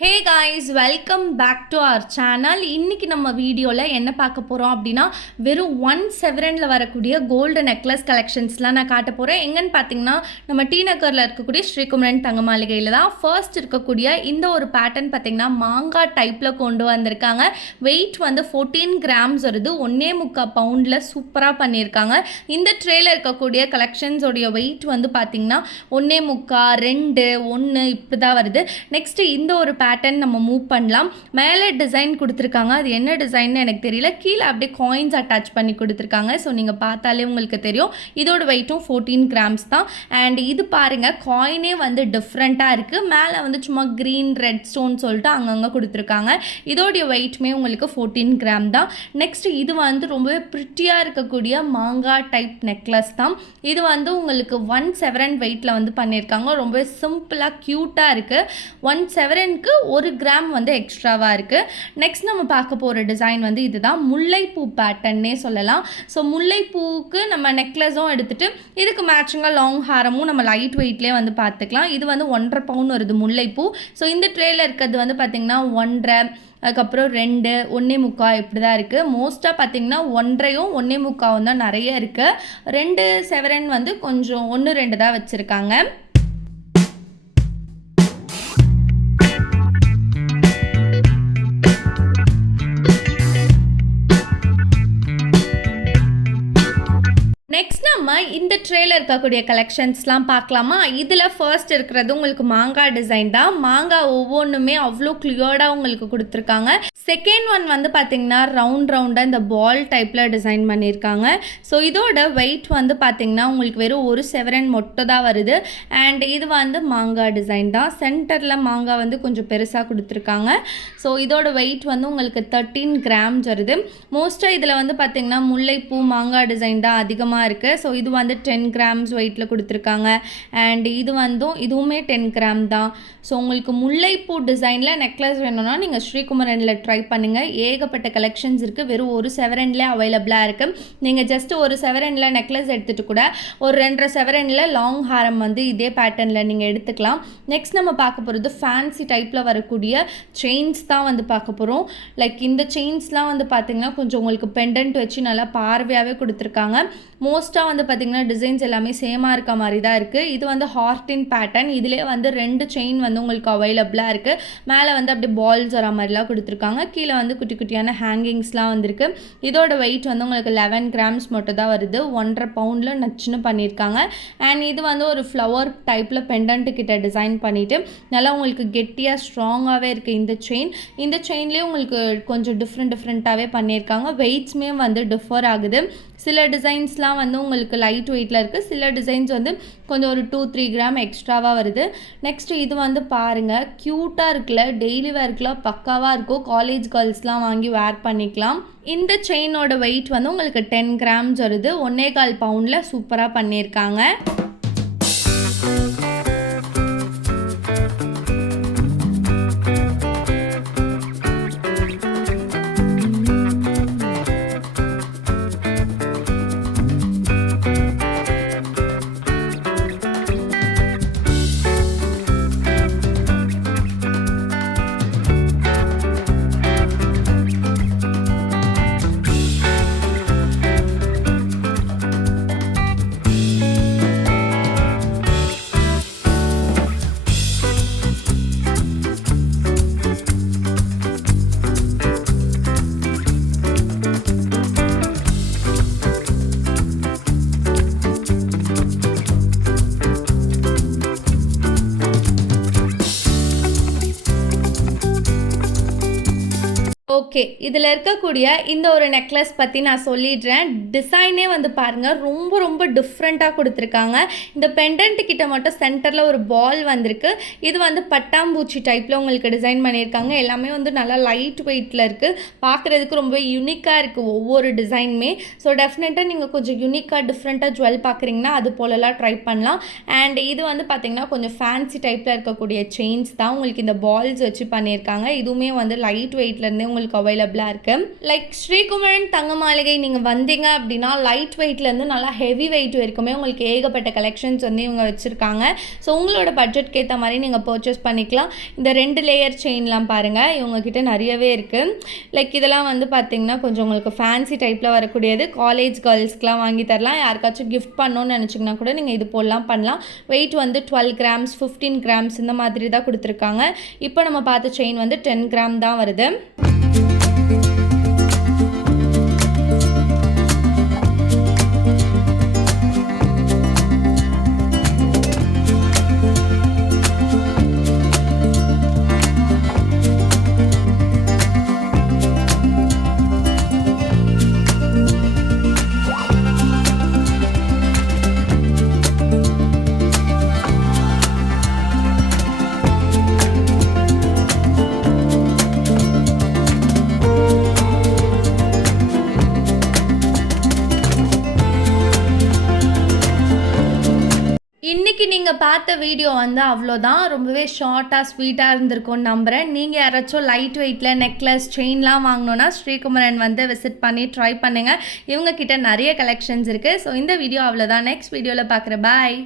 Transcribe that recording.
Hey guys, welcome back to our channel. இன்றைக்கி நம்ம வீடியோவில் என்ன பார்க்க போகிறோம் அப்படின்னா, வெறும் 1/7 வரக்கூடிய கோல்டு நெக்லஸ் கலெக்ஷன்ஸ்லாம் நான் காட்ட போகிறேன். எங்கன்னு பார்த்தீங்கன்னா, நம்ம டி நகரில் இருக்கக்கூடிய ஸ்ரீகுமரன் தங்க மாளிகையில் தான். ஃபர்ஸ்ட் இருக்கக்கூடிய இந்த ஒரு பேட்டர்ன் பார்த்திங்கன்னா மாங்காய் டைப்பில் கொண்டு வந்திருக்காங்க. வெயிட் வந்து 14 கிராம்ஸ் வருது. 1.25 பவுண்டில் சூப்பராக பண்ணியிருக்காங்க. இந்த ட்ரேயில் இருக்கக்கூடிய கலெக்ஷன்ஸோடைய வெயிட் வந்து பார்த்திங்கன்னா 1.25, 2, 1 இப்படி தான் வருது. நெக்ஸ்ட்டு இந்த ஒரு பேட்டர்ன் நம்ம மூவ் பண்ணலாம். மேலே டிசைன் கொடுத்துருக்காங்க, அது என்ன டிசைன்னு எனக்கு தெரியல. கீழே அப்படியே காயின்ஸ் அட்டாச் பண்ணி கொடுத்துருக்காங்க. ஸோ நீங்கள் பார்த்தாலே உங்களுக்கு தெரியும். இதோட வெயிட்டும் 14 கிராம்ஸ் தான். அண்ட் இது பாருங்கள், காயினே வந்து டிஃப்ரெண்ட்டாக இருக்குது. மேலே வந்து சும்மா க்ரீன் ரெட் ஸ்டோன் சொல்லிட்டு அங்கங்கே கொடுத்துருக்காங்க. இதோடைய வெயிட்டுமே உங்களுக்கு 14 கிராம் தான். நெக்ஸ்ட் இது வந்து ரொம்பவே ப்ரிட்டியாக இருக்கக்கூடிய மாங்காய் டைப் நெக்லஸ் தான். இது வந்து உங்களுக்கு 1/7 வெயிட்டில் வந்து பண்ணியிருக்காங்க. ரொம்பவே சிம்பிளாக க்யூட்டாக இருக்குது. 1/7க்கு 1 கிராம் வந்து எக்ஸ்ட்ராவாக இருக்குது. நெக்ஸ்ட் நம்ம பார்க்க போகிற டிசைன் வந்து இதுதான். முல்லைப்பூ பேட்டர்னே சொல்லலாம். ஸோ முல்லைப்பூவுக்கு நம்ம நெக்லஸும் எடுத்துகிட்டு இதுக்கு மேட்சிங்காக லாங் ஹாரமும் நம்ம லைட் வெயிட்லேயே வந்து பார்த்துக்கலாம். இது வந்து 1.5 பவுன் வருது முல்லைப்பூ. ஸோ இந்த ட்ரேயில் இருக்கிறது வந்து பார்த்திங்கன்னா 1.5, அதுக்கப்புறம் 2, 1.25 இப்படி தான் இருக்குது. மோஸ்ட்டாக பார்த்திங்கன்னா 1.5யும் 1.25 தான் நிறைய இருக்குது. 2/7 வந்து கொஞ்சம் 1, 2 தான் வச்சுருக்காங்க. நெக்ஸ்ட் நம்ம இந்த ட்ரேல இருக்கக்கூடிய கலெக்ஷன்ஸ்லாம் பார்க்கலாமா? இதில் ஃபர்ஸ்ட் இருக்கிறது உங்களுக்கு மாங்காய் டிசைன் தான். மாங்காய் ஒவ்வொன்றுமே அவ்வளோ கிளியர்டாக உங்களுக்கு கொடுத்துருக்காங்க. செகண்ட் ஒன் வந்து பார்த்திங்கன்னா ரவுண்டாக இந்த பால் டைப்பில் டிசைன் பண்ணியிருக்காங்க. ஸோ இதோட வெயிட் வந்து பார்த்திங்கன்னா உங்களுக்கு வெறும் 1/7 மட்டும் தான் வருது. அண்ட் இது வந்து மாங்காய் டிசைன் தான். சென்டரில் மாங்காய் வந்து கொஞ்சம் பெருசாக கொடுத்துருக்காங்க. ஸோ இதோட வெயிட் வந்து உங்களுக்கு 13 கிராம்ஸ் வருது. மோஸ்ட்டாக இதில் வந்து பார்த்திங்கன்னா முல்லைப்பூ மாங்காய் டிசைன் தான் அதிகமாக இருக்குது. ஸோ இது வந்து 10 கிராம்ஸ் வெயிட்டில் கொடுத்துருக்காங்க. அண்ட் இது இதுவுமே 10 கிராம் தான். ஸோ உங்களுக்கு முல்லைப்பூ டிசைனில் நெக்லஸ் வேணும்னா நீங்கள் ஸ்ரீகுமரனில் ட்ரை பண்ணுங்கள். ஏகப்பட்ட கலெக்ஷன்ஸ் இருக்குது. வெறும் 1/7 அவைலபிளாக இருக்குது. நீங்கள் ஜஸ்ட் 1/7 நெக்லஸ் எடுத்துகிட்டு கூட ஒரு 2.5 லாங் ஹாரம் வந்து இதே பேட்டர்னில் நீங்கள் எடுத்துக்கலாம். நெக்ஸ்ட் நம்ம பார்க்க போகிறது ஃபேன்சி டைப்பில் வரக்கூடிய செயின்ஸ் தான் வந்து பார்க்க போகிறோம். லைக் இந்த செயின்ஸ்லாம் வந்து பார்த்திங்கன்னா கொஞ்சம் உங்களுக்கு பெண்டன்ட் வச்சு நல்லா பார்வையாகவே கொடுத்துருக்காங்க. மோஸ்ட்டாக வந்து பார்த்திங்கன்னா டிசைன்ஸ் எல்லாமே சேமாக இருக்க மாதிரி தான் இருக்குது. இது வந்து ஹார்டின் பேட்டர்ன். இதிலே வந்து 2 செயின் வந்து உங்களுக்கு அவைலபிளாக இருக்குது. மேலே வந்து அப்படியே பால்ஸ் வர மாதிரிலாம் கொடுத்துருக்காங்க. கீழே வந்து குட்டி குட்டியான ஹேங்கிங்ஸ்லாம் வந்துருக்கு. இதோட வெயிட் வந்து உங்களுக்கு 11 கிராம்ஸ் மட்டும் தான் வருது. 1.5 பவுண்டில் நச்சுன்னு பண்ணியிருக்காங்க. அண்ட் இது வந்து ஒரு ஃப்ளவர் டைப்பில் பெண்டன்ட்டு கிட்ட டிசைன் பண்ணிவிட்டு நல்லா உங்களுக்கு கெட்டியாக ஸ்ட்ராங்காகவே இருக்குது இந்த செயின். இந்த செயின்லேயே உங்களுக்கு கொஞ்சம் டிஃப்ரெண்ட்டாகவே பண்ணியிருக்காங்க. வெயிட்ஸுமே வந்து டிஃபர் ஆகுது. சில டிசைன்ஸ்லாம் வந்து உங்களுக்கு லைட் வெயிட்டில் இருக்குது. சில டிசைன்ஸ் வந்து கொஞ்சம் ஒரு 2-3 கிராம் எக்ஸ்ட்ராவாக வருது. நெக்ஸ்ட்டு இது வந்து பாருங்கள், க்யூட்டாக இருக்குல்ல. டெய்லி வேர்க்கெலாம் பக்காவாக இருக்கும். காலேஜ் கேர்ள்ஸ்லாம் வாங்கி வேர் பண்ணிக்கலாம். இந்த செயினோட வெயிட் வந்து உங்களுக்கு 10 கிராம்ஸ் வருது. 1.25 பவுண்டில் சூப்பராக பண்ணியிருக்காங்க. ஓகே, இதில் இருக்கக்கூடிய இந்த ஒரு நெக்லஸ் பற்றி நான் சொல்லிடுறேன். டிசைனே வந்து பாருங்கள், ரொம்ப டிஃப்ரெண்ட்டாக கொடுத்துருக்காங்க. இந்த பெண்டன்ட் கிட்ட மட்டும் சென்டரில் ஒரு பால் வந்திருக்கு. இது வந்து பட்டாம்பூச்சி டைப்பில் உங்களுக்கு டிசைன் பண்ணியிருக்காங்க. எல்லாமே வந்து நல்லா லைட் வெயிட்டில் இருக்குது. பார்க்குறதுக்கு ரொம்ப யூனிக்காக இருக்குது ஒவ்வொரு டிசைனுமே. ஸோ டெஃபினட்டாக நீங்கள் கொஞ்சம் யூனிக்காக டிஃப்ரெண்ட்டாக ஜுவல் பார்க்குறீங்கன்னா அது போலலாம் ட்ரை பண்ணலாம். அண்ட் இது வந்து பார்த்திங்கன்னா கொஞ்சம் ஃபேன்சி டைப்பில் இருக்கக்கூடிய செயின்ஸ் தான். உங்களுக்கு இந்த பால்ஸ் வச்சு பண்ணியிருக்காங்க. இதுவுமே வந்து லைட் வெயிட்லேருந்தே உங்களுக்கு அவைலபிளாக இருக்குது. லைக் ஸ்ரீகுமரன் தங்க மாளிகை நீங்கள் வந்தீங்க அப்படின்னா லைட் வெயிட்லேருந்து நல்லா ஹெவி வெயிட் வரைக்குமே உங்களுக்கு ஏகப்பட்ட கலெக்ஷன்ஸ் வந்து இவங்க வச்சுருக்காங்க. ஸோ உங்களோட பட்ஜெட்க்கு ஏற்ற மாதிரி நீங்கள் பர்ச்சேஸ் பண்ணிக்கலாம். இந்த 2 லேயர் செயின்லாம் பாருங்கள், இவங்கக்கிட்ட நிறையவே இருக்குது. லைக் இதெல்லாம் வந்து பார்த்திங்கன்னா கொஞ்சம் உங்களுக்கு ஃபேன்சி டைப்பில் வரக்கூடியது. காலேஜ் கேர்ள்ஸ்க்குலாம் வாங்கி தரலாம். யாருக்காச்சும் கிஃப்ட் பண்ணணும்னு நினச்சிங்கன்னா கூட நீங்கள் இது போடலாம் பண்ணலாம். வெயிட் வந்து 12 கிராம்ஸ் 15 கிராம்ஸ் இந்த மாதிரி தான் கொடுத்துருக்காங்க. இப்போ நம்ம பார்த்த செயின் வந்து 10 கிராம் தான் வருது. இன்றைக்கி நீங்கள் பார்த்த வீடியோ வந்து அவ்வளோதான். ரொம்பவே ஷார்ட்டாக ஸ்வீட்டாக இருந்திருக்கும்னு நம்புகிறேன். நீங்கள் யாராச்சும் லைட் வெயிட்டில் நெக்லஸ் செயின்லாம் வாங்கினோன்னா ஸ்ரீகுமரன் வந்து விசிட் பண்ணி ட்ரை பண்ணுங்கள். இவங்கக்கிட்ட நிறைய கலெக்ஷன்ஸ் இருக்குது. ஸோ இந்த வீடியோ அவ்வளோதான். நெக்ஸ்ட் வீடியோவில் பார்க்குறேன். பாய்.